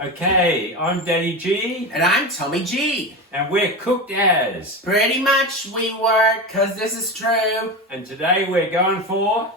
Okay, I'm Daddy G. And I'm Tommy G. And we're cooked as. Pretty much we were, cause this is true. And today we're going for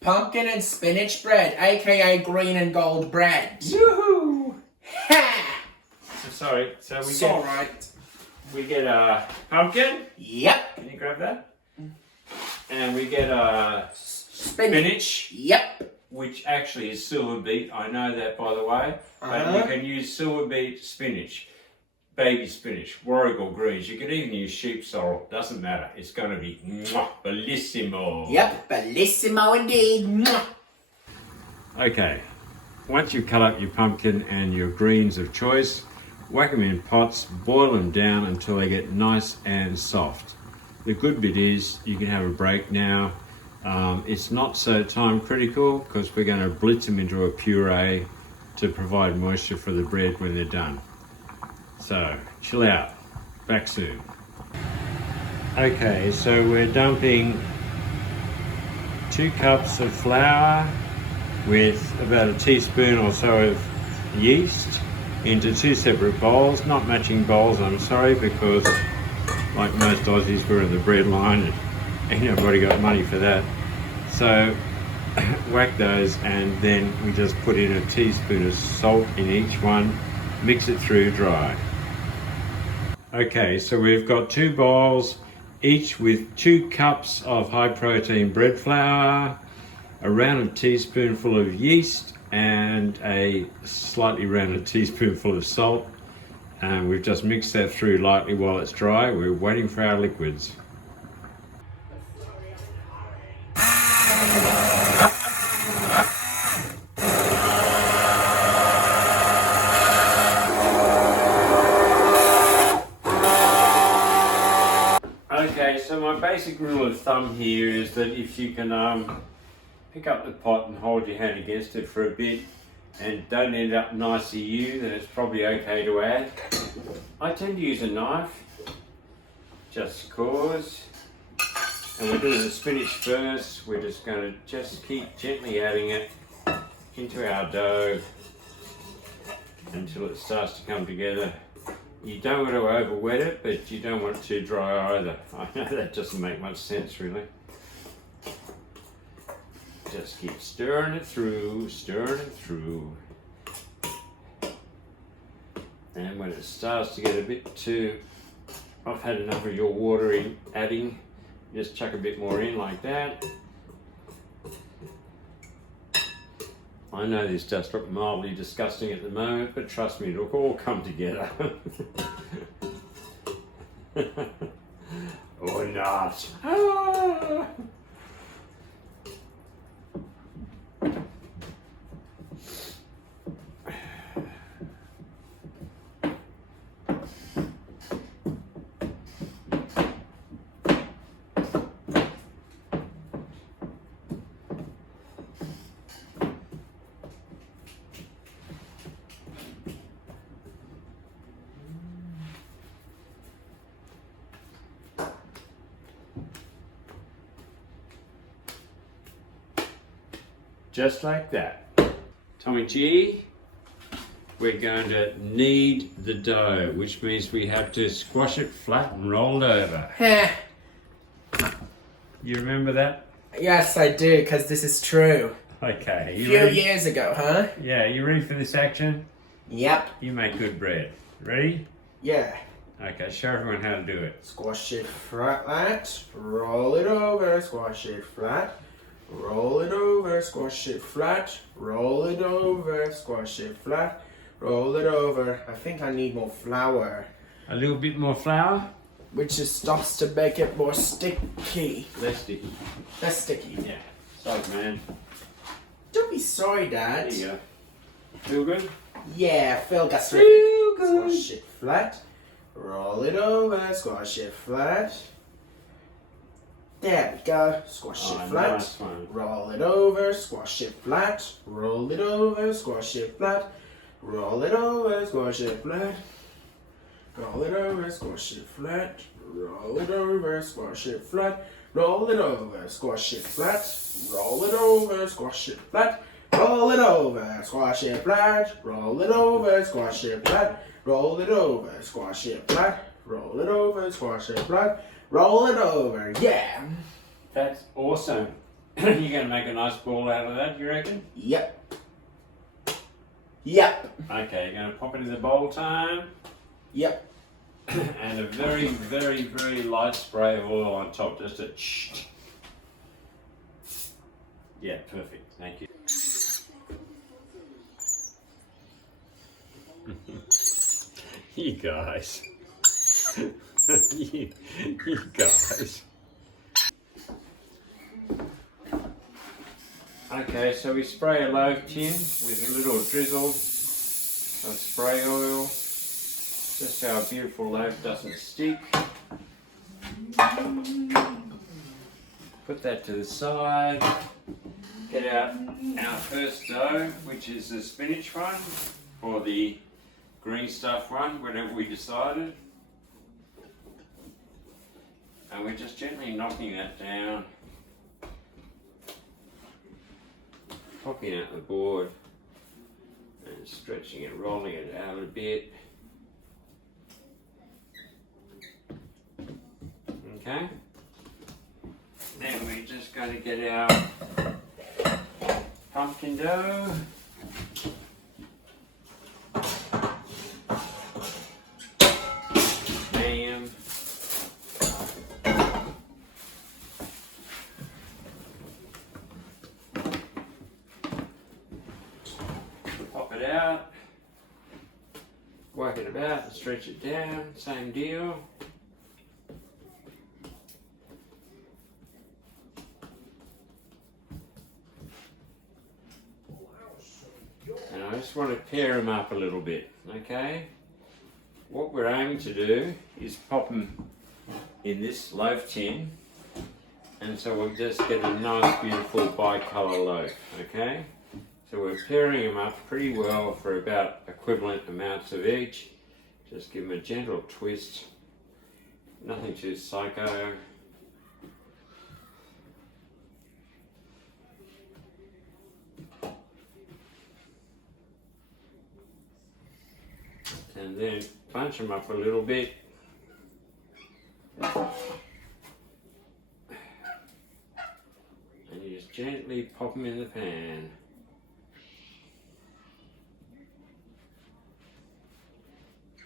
pumpkin and spinach bread, aka green and gold bread. Yoo-hoo! Ha! We get a pumpkin. Yep. Can you grab that? And we get spinach. Yep. Which actually is silver beet. I know that, by the way. But you can use silver beet spinach, baby spinach, warrigal greens. You can even use sheep sorrel. Doesn't matter. It's going to be bellissimo. Yep, bellissimo indeed. Okay. Once you've cut up your pumpkin and your greens of choice, whack them in pots, boil them down until they get nice and soft. The good bit is you can have a break now. It's not so time critical because we're going to blitz them into a puree to provide moisture for the bread when they're done. So chill out, back soon. Okay, so we're dumping 2 cups of flour with about a teaspoon or so of yeast into 2 separate bowls, not matching bowls, I'm sorry, because like most Aussies we're in the bread line and ain't nobody got money for that. So whack those and then we just put in a teaspoon of salt in each one, mix it through dry. Okay, so we've got 2 bowls, each with 2 cups of high protein bread flour, a rounded teaspoonful of yeast and a slightly rounded teaspoonful of salt. And we've just mixed that through lightly while it's dry. We're waiting for our liquids. Okay, so my basic rule of thumb here is that if you can pick up the pot and hold your hand against it for a bit and don't end up nicey you, then it's probably okay to add. I tend to use a knife, just cause. And we're doing the spinach first. We're just going to just keep gently adding it into our dough until it starts to come together. You don't want to over wet it, but you don't want it too dry either. I know that doesn't make much sense really. Just keep stirring it through, And when it starts to get a bit too, I've had enough of your water adding, just chuck a bit more in like that. I know this does look mildly disgusting at the moment, but trust me, it'll all come together. Or not. Ah! Just like that. Tommy G, we're going to knead the dough, which means we have to squash it flat and roll it over. You remember that? Yes, I do, because this is true. Okay. A few years ago, huh? Yeah, you ready for this action? Yep. You make good bread. Ready? Yeah. Okay, show everyone how to do it. Squash it flat, roll it over, squash it flat. Roll it over, squash it flat, roll it over, squash it flat, roll it over. I think I need more flour. A little bit more flour? Which just stops to make it more sticky. Less sticky. Less sticky. Yeah. Sorry, man. Don't be sorry, Dad. There you go. Feel good? Yeah, Phil got Feel it. good. Squash it flat, roll it over, squash it flat. There we go. Squash it flat. Nice one. Roll it over, squash it flat. Roll it over, squash it flat. Roll it over, squash it flat. Roll it over, squash it flat. Roll it over, squash it flat. Roll it over, squash it flat. Roll it over, squash it flat. Roll it over, squash it flat. Roll it over, squash it flat. Roll it over, squash it flat. Roll it over, squash it flat. Roll it over, yeah. That's awesome. You're going to make a nice ball out of that, you reckon? Yep. Yep. Okay, you're going to pop it in the bowl time. Yep. And a very, very, very light spray of oil on top, just a Yeah, perfect. Thank you. You guys. you guys. Okay, so we spray a loaf tin with a little drizzle of spray oil, just so our beautiful loaf doesn't stick. Put that to the side. Get out our first dough, which is the spinach one, or the green stuff one, whatever we decided. And we're just gently knocking that down, popping out the board and stretching it, rolling it out a bit. Okay. Then we're just going to get our pumpkin dough. Bam. Pop it out. Work it about and stretch it down. Same deal. And I just want to pair them up a little bit, okay? What we're aiming to do is pop them in this loaf tin, and so we'll just get a nice beautiful bi-colour loaf, okay? So we're pairing them up pretty well for about equivalent amounts of each. Just give them a gentle twist, nothing too psycho. And then bunch them up a little bit. And you just gently pop them in the pan.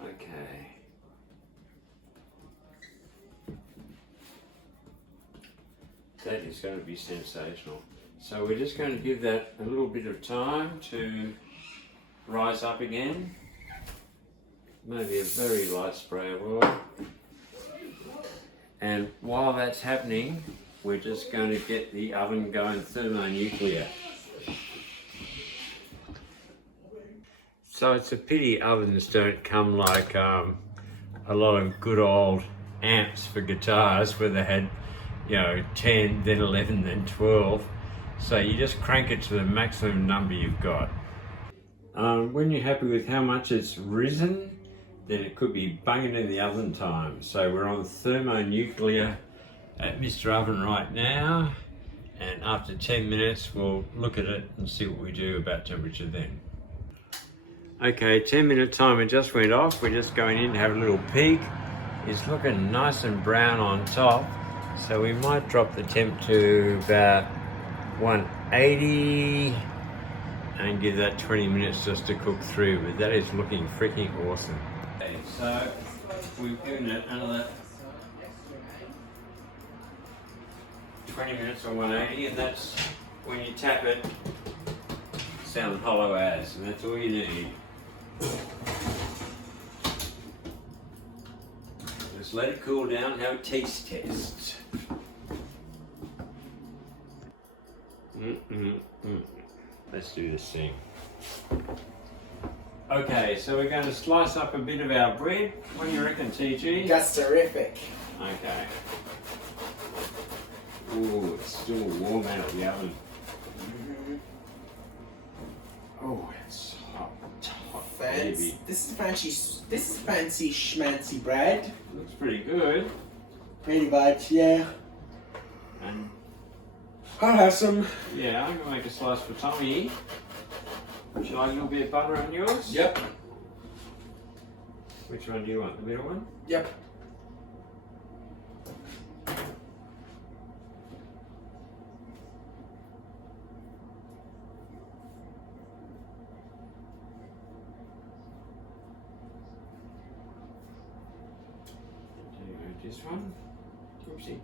Okay. That is going to be sensational. So we're just going to give that a little bit of time to rise up again. Maybe a very light spray of oil. And while that's happening, we're just going to get the oven going thermonuclear. So it's a pity ovens don't come like a lot of good old amps for guitars where they had, 10, then 11, then 12. So you just crank it to the maximum number you've got. When you're happy with how much it's risen, then it could be bunging in the oven time. So we're on thermonuclear at Mr. Oven right now, and after 10 minutes we'll look at it and see what we do about temperature then. Okay, 10-minute timer just went off. We're just going in to have a little peek. It's looking nice and brown on top, so we might drop the temp to about 180 and give that 20 minutes just to cook through, but that is looking freaking awesome. Okay, so we've given it another 20 minutes on 180, and that's when you tap it, sound hollow as, and that's all you need. Just let it cool down and have a taste test. Let's do this thing. Okay, so we're going to slice up a bit of our bread. What do you reckon, TG? That's terrific. Okay. Ooh, it's still warm out of the oven. Oh, it's hot, Fancy. baby. This is fancy schmancy bread. Looks pretty good. Pretty much, yeah. And I'll have some. Yeah, I'm gonna make a slice for Tommy. Would you like a little bit of butter on yours? Yep. Which one do you want? The middle one? Yep. This one? Oopsie.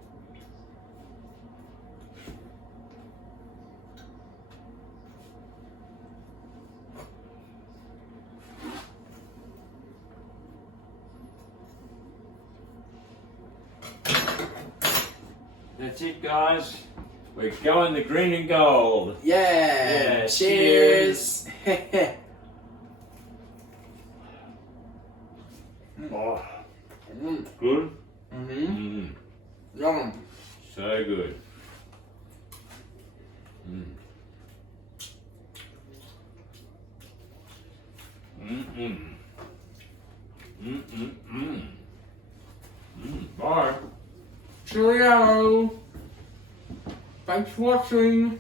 That's it, guys. We're going the green and gold. Yeah. Yeah, Cheers. Oh, Mm. good. Mm-hmm. Yum. So good. Bye. Cheerio. Thanks for watching.